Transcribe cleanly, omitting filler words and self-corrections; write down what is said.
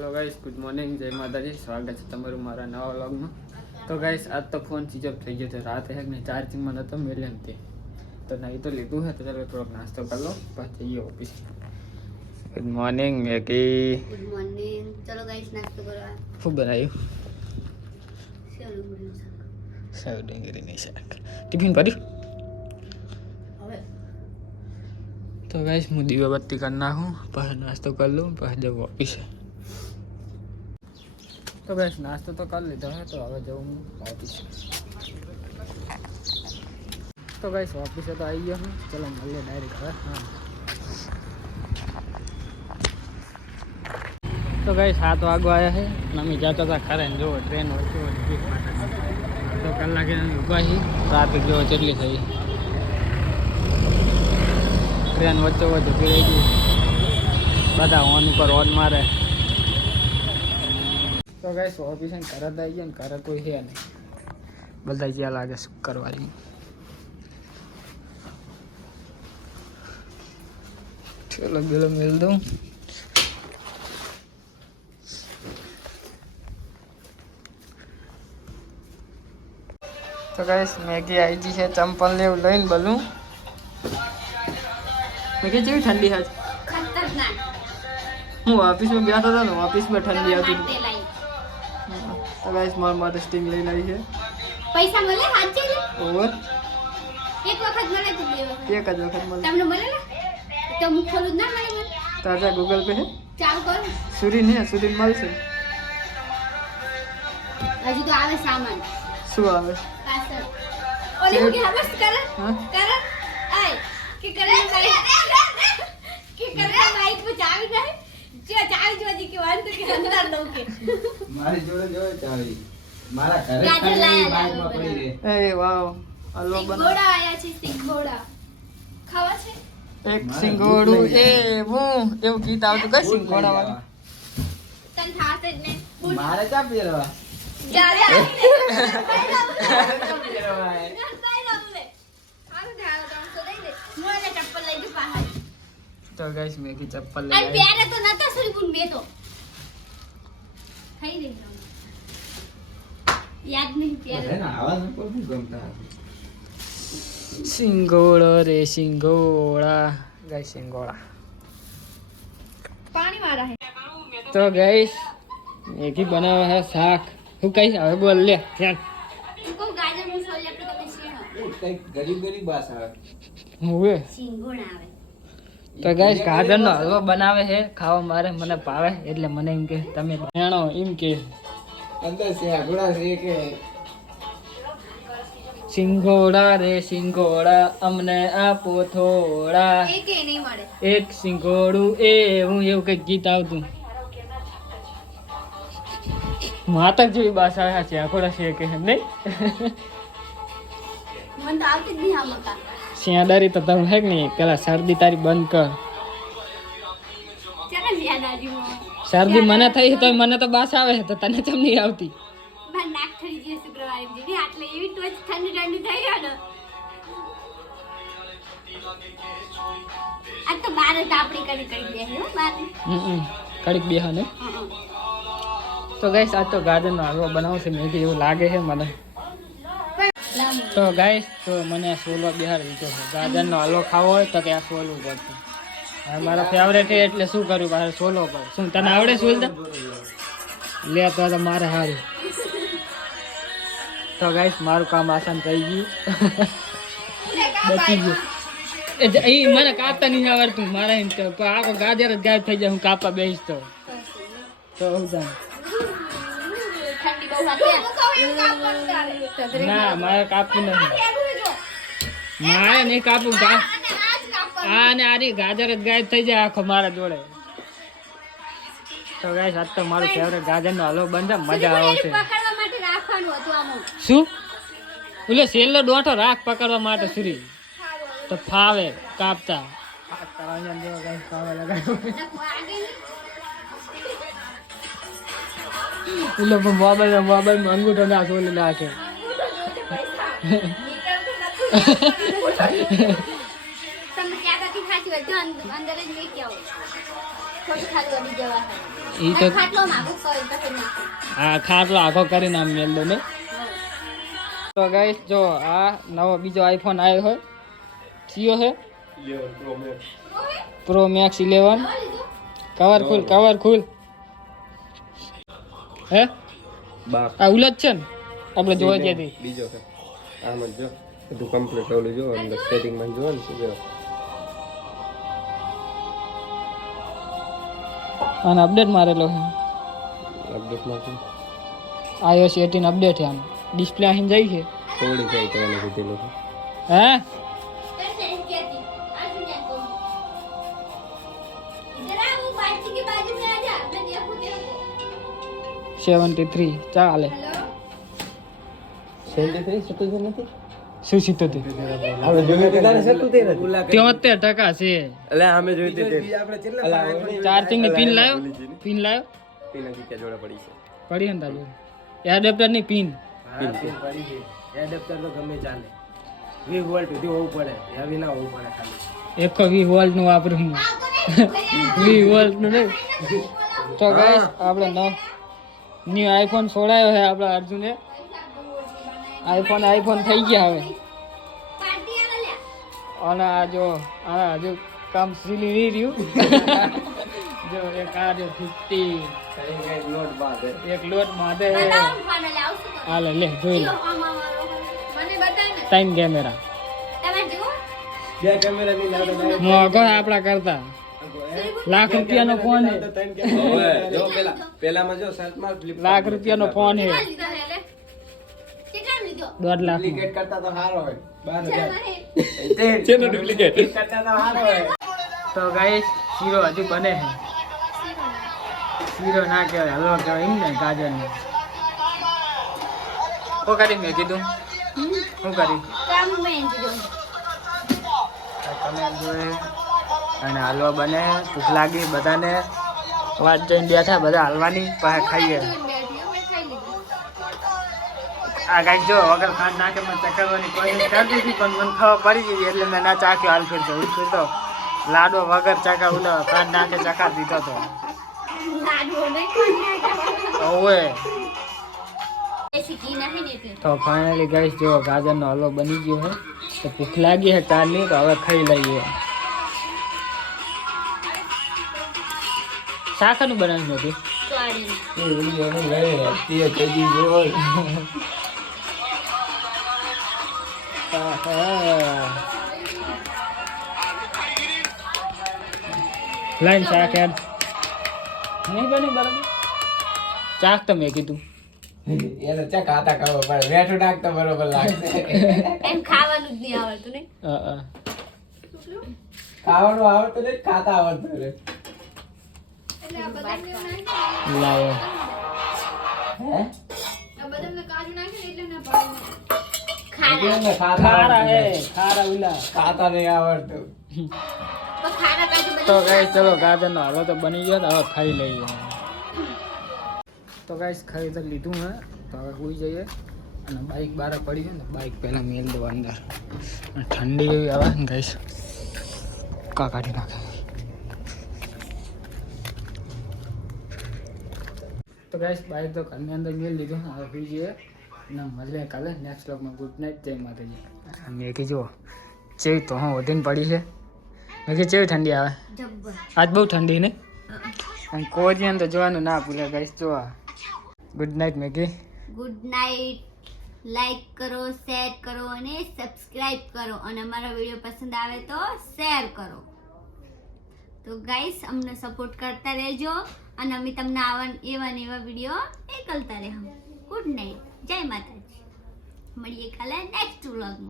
Hello guys, good morning, જય માતાજી. સ્વાગત છે તમારું મારા નવા વ્લોગમાં. તો ગાઈસ, આજ તો ફોન સ્વિચ ઓફ થઈ ગયો છે. રાતે હેક ને ચાર્જિંગમાં નહોતો મેળ્યો તે તો નહીં તો લીધું છે. તો ચાલો થોડોક નાસ્તો કરી લો, પછી જઈએ ઓફિસ. ગુડ મોર્નિંગ મેકી. Good morning. ચલો ગાઈસ નાસ્તો કરવા. શું બનાવ્યું? સેવ ડુંગળીનું શાક. સેવ ડુંગળીનું શાક. ટિફિન ભર્યું? હવે તો ગાઈસ, હું દીવાબત્તી કરી નાખું, પછી નાસ્તો કરી લઉં, પછી જવું ઓફિસે. તો ગાઈસ, નાસ્તો તો કરી લીધો છે, તો હવે જવું હું ઓફિસે. તો ગાઈસ, ઓફિસે તો આવી ગયો હું. ચલો મળીએ ડાયરેક્ટ હવે. હા, તો ગાઈસ 7 વાગવા આવ્યા છે. અમે જતા હતા ખરે ને જુઓ ટ્રેન વચ્ચે તો કલાકે ઊભા છીએ. ટ્રાફિક જોવો કેટલી થઈ, ટ્રેન વચ્ચે વચ્ચે પીડાઈ ગઈ, બધા ઓન ઉપર ઓન મારે. તો ગાઈસ, ઓફિસે ઘરે જ આવી ગયા ને ઘરે કોઈ છે નહીં, બધા જ્યાં લાગે શુક્રવારી. ચલો ગેલો મિલ દઉં. તો ગાઈસ, મેગી આવી ગઈ છે. ચંપલ ને એવું લઈને બધું. મેગી જેવી ઠંડી છે. ખતરનાક. હું ઓફિસમાં બેઠો હતો ને, ઓફિસમાં ઠંડી આવતી માટે લાઈ. તો ગાઈસ, મારા માટે સ્ટિંગ લઈને આવી છે. પૈસા મળે સાચે ને? ઓવર એક વખત મળે તો બે વખત. એક જ વખત મળે. તમને મળે ને? તો હું ખોલું જ ના મળે મને. તાજા ગૂગલ પે છે. ચાલુ કરો. સુરી ને સુરી મળશે. હજુ તો આવે સામાન શું આવે? પાછળ. ઓલી હું કે ખબર છે કરે? હા? કરે? આય કે કરે બાઈક કે કરે બાઈક પર ચાવી નહીં. જે ચાવી જોજી કે વાંધો કે અંદર દઉં કે. મારી જોડે જોવે ચાવી મારા ઘરે ગાજર લાયા બાઈકમાં પડી રહે. એ વાવ, હલવો બના. સિંગોડા આયા છે. સિંગોડા ખાવા છે? એક સિંગોડું એવું ગીત આવતું કઈ સિંગોડા વાળું? તન થાશે જ ને. મારે ચા પહેરવા જારે તો ગાઈસ, મેગી ચપ્પલ લઈ અને આવી. પ્યારે તો નતા સરીબુન બે તો થઈ રહી યાદ નહીં પ્યારે બધાને આવા નંબર શું ગમતા હતા? સિંગોડો રે સિંગોડા. ગાઈસ, સિંગોડા. પાણી વાળા હે તો ગાઈસ, મેગી બનાવે છે શાક. હું કહીશ હવે બોલ લે ધ્યાન. કો ગાજર મસાલા આપણે તમે શેનો કઈક ગરીબ ભાષા આવે. હવે સિંગોડા આવે તો ગાઈસ, ગાજરનો હલવો બનાવે છે. ખાવા મારે મને ભાવે એટલે મને એમ કે તમે જાણો એમ કે અંદર છે આગોડા છે કે સિંગોડા રે સિંગોડા અમને આપો થોડા. એ કે નહીં મળે એક સિંગોડું એવું કઈક ગીત આવતું. માતક જેવી ભાષા છે આખોડા છે કે નહીં? મન તો આવતી જ નહીં આ મકા શિયાદારી તો તમે હે કે નહીં? પેલા શરદી તારી બંધ કર. ચાલે યાદ આજી શરદી મને થઈ તો મને તો બાસ આવે તો તને કેમ નહીં આવતી? મને નાક થઈ ગઈ શુક્રવારે દીદી આટલે એવી ટોચ ઠંડી ઠંડી થઈ ગયો ને આ તો બાર જ આપણી કરી દે હો બાર કડીક બેહા ને. તો ગાઈસ, આજ તો ગાજરનો હલવો બનાવશે મેગી એવું લાગે છે મને. તો ગાઈસ, તો મને આ સોલવા બિહાર દીધો છે. ગાજરનો હલવો ખાવો હોય તો કે આ સોલવું પડશે. હવે મારો ફેવરેટ છે એટલે શું કરું, મારે સોલવો પડે. શું તને આવડે સોલતા? લે તો મારે સારું. તો ગાઈસ, મારું કામ આસાન થઈ ગયું. બચી ગયું. એ મને કાપતા નહીં આવડતું. મારે એમ તો આખો ગાજર જ ગાયબ થઈ જાય હું કાપવા બેસીશ તો હું જાણ. ઠંડી બહુ લાગે ના, મારે કાપવું નથી. મારે નહીં કાપવું. આ ને આરી ગાજર જ ગાયબ થઈ જાય આખો મારા જોડે. તો ગાઈસ, આજ તો મારું ફેવરેટ ગાજરનો હલવો બનશે. મજા આવશે. પકડવા માટે રાખવાનું હતું આમાં શું ઓલે સેલનો દોઠો રાખ પકડવા માટે સુરી તો ફાવે કાપતા. ઓલો મોબાઈલ અંગૂઠો ના સોલી નાખે. તમે ક્યાં ખાતી હોય તો અંદર જ લઈ આવો થોડી ખાલી વળી જવા ઈ તો ખાટલો માગું કોઈ પછી નાખો આ ખાટલો આખો કરીને આમ મેલ દો ને. તો ગાઈસ જો આ નવો બીજો આઈફોન આવ્યો હોય કયો હે પ્રો મેક્સ 11 કવર ખુલ હે બાપ આ ઉલટ છે ને આપણે જોવા જઈએ બીજો છે આમ જ જો બધું કમ્પ્લીટ ઓલું જો અંદર સેટિંગ માં જો ને શું જો અને અપડેટ મારેલો છે અપડેટ માં છે iOS 18 અપડેટ છે આમ ડિસ્પ્લે અહીં જાય છે થોડી જાય તો એને કીધેલું છે હે तर सेंड किया थी आज मैं को इधर आ वो बाइक के बाजू में आ जा मैं देखूं तेरे को 73 ચાલે हेलो 73 77 નથી શું સીતો તે આપણે જોયું તે તારે 77 નથી 73% છે એટલે અમે જોયું તે આપણે કેટલા ચાર્જિંગ ની પિન લાયો પીના કી જોડે પડી છે પડી ને તાજો એડેપ્ટર ની પિન પિન પડી છે એડેપ્ટર તો ગમે ચાલે 20 વોલ્ટ સુધી હોવું પડે હેવી ના હોવું પડે ખાલી 120 વોલ્ટ નું વાપરું હું 20 વોલ્ટ નું નહીં તો ગાઈસ આપણે ન્યુ આઈફોન છોડાયો છે આપણા અર્જુને આઈફોન થઈ ગયા હવે पार्टी आ गया અને આ જો આ હજુ કામ સીલી નહીં રહ્યું જો એક આ જો 50 કઈ નોટ બાદ એક લોટ માથે बताओ फाइनल आउट હાલે લે જોઈ લે મને બતાય ને ત્રણ કેમેરા તમે જો બે કેમેરા ની લાવતો મોંઘો આપણા કરતા લાખ રૂપિયાનો ફોન છે ઓય જો પેલામાં જો સર્ચમાં ફ્લિપ લાખ રૂપિયાનો ફોન છે લીધો હે લે કેટલા લીધો 1.5 લાખ ડુપ્લિકેટ કરતા તો સારો હોય 12000 મને છે નો ડુપ્લિકેટ કરતા તો સારો હોય તો ગાઈસ શીરો હજુ બને છે શીરો ના કહેવાય હલવો કહેવાય એમ ને ગાજર ને શું કરી મેં કીધું શું કરી કામ મેં જો તમે જોયે અને હલવા બને ભૂખ લાગી બધાને વાત જોઈને બેઠા બધા હલવાની પાસે ખાઈએ બેઠી મેં ખાઈ લીધું આ ગાય જો વગર ખાંડ નાખે મને ચકરવાની કોશિશ કરતી હતી પણ મને ખબર પડી ગઈ એટલે મેં ના ચાખ્યો હાલ ફેરતો તો લાડો વગર ચકા ઉલો ખાંડ નાખે ચકા દીધો તો લાડવો નહીં ખાઈ ઓવે એસી કી નહીં ને એટલે તો ફાઇનલી ગાઈસ જો ગાજરનો હલવો બની ગયો છે તો ભૂખ લાગી છે ચારની તો હવે ખાઈ લઈએ શાખાનું બનાવ્યું નથી ચોડીને એ વિડિયો ને લઈ તે કેજી જોલ લાઈન શાક યાર નહીં બની બરાબર ચાક તો મેં કીધું એને ચા ખાતા ખાવા પડે બેઠો ડાકતો બરોબર લાગશે એમ ખાવાનું જ નહીં આવડતું ને ખાવાનું આવડતું ને ખાતા આવડતું રે એટલે આ બદામ ને લાવો હે આ બદામ ને કાજુ નાખે એટલે ના પડે ખારા એને ખાતા ખારા હે આવડતું ખારા ઉલા ખાતા નહીં આવડતું તો ખારા કાજુ તો બદામ ગાઈસ ચલો ગાજરનો હલવો તો બની ગયો તો હવે ખાઈ લઈએ તો ગાઈસ ખાઈ તો લીધું હે તો હવે સુઈ જઈએ અને બાઇક બહાર પડી છે ને બાઇક પહેલાં મેલ દો અંદર અને ઠંડી એવી આવે ને ગાઈસ કાઢી નાખે તો ગાઈસ બાઇક તો ઘરની અંદર મેલ લીધું હવે સુઈ જઈએ અને મળીએ કાલે નેક્સ્ટ વ્લોગમાં ગુડ નાઇટ જય માતાજી મેગી જુઓ ચેવી તો હા વધીને પડી છે મેગી ચેવી ઠંડી આવે જબ્બર આજ બહુ ઠંડી ને અને કોરિયન તો જોવાનું ના ભૂલે ગાઈસ જોવા good night Maggi good night like કરો શેર કરો અને સબસ્ક્રાઇબ કરો અને અમારા વિડીયો પસંદ આવે તો શેર કરો તો ગાઈસ અમને સપોર્ટ કરતા રહેજો અને અમે તમને એવા ને એવા વિડીયો એકલતા રહેવું ગુડ નાઇટ જય માતાજી મળીએ કાલે નેક્સ્ટ વ્લોગમાં